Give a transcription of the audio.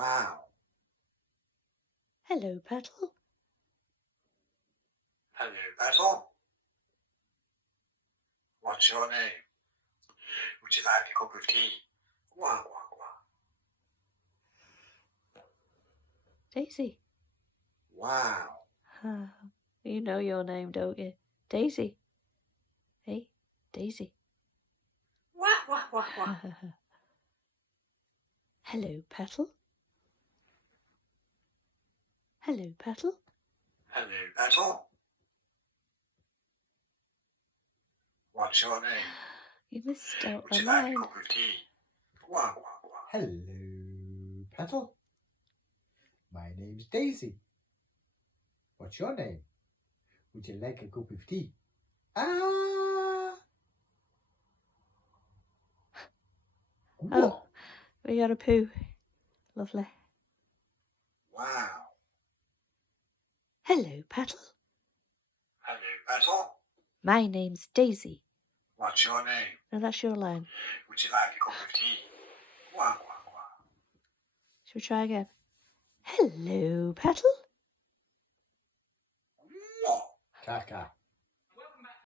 Wow. Hello, Petal. Hello, Petal. What's your name? Would you like a cup of tea? Quack, quack, quack. Daisy. Wow. You know your name, don't you? Daisy. Hey, Daisy. Quack, quack, quack, quack. Hello, Petal. Hello, Petal. Hello, Petal. What's your name? You missed out Would the you like line. a cup of tea? Quack, quack, quack. Hello, Petal. My name's Daisy. What's your name? Would you like a cup of tea? Oh, we got a poo. Lovely. Wow. Hello, Petal. Hello, Petal. My name's Daisy. What's your name? No, that's your line. Would you like a cup of tea? Quack, quack, quack. Shall we try again? Hello, Petal. Kaka.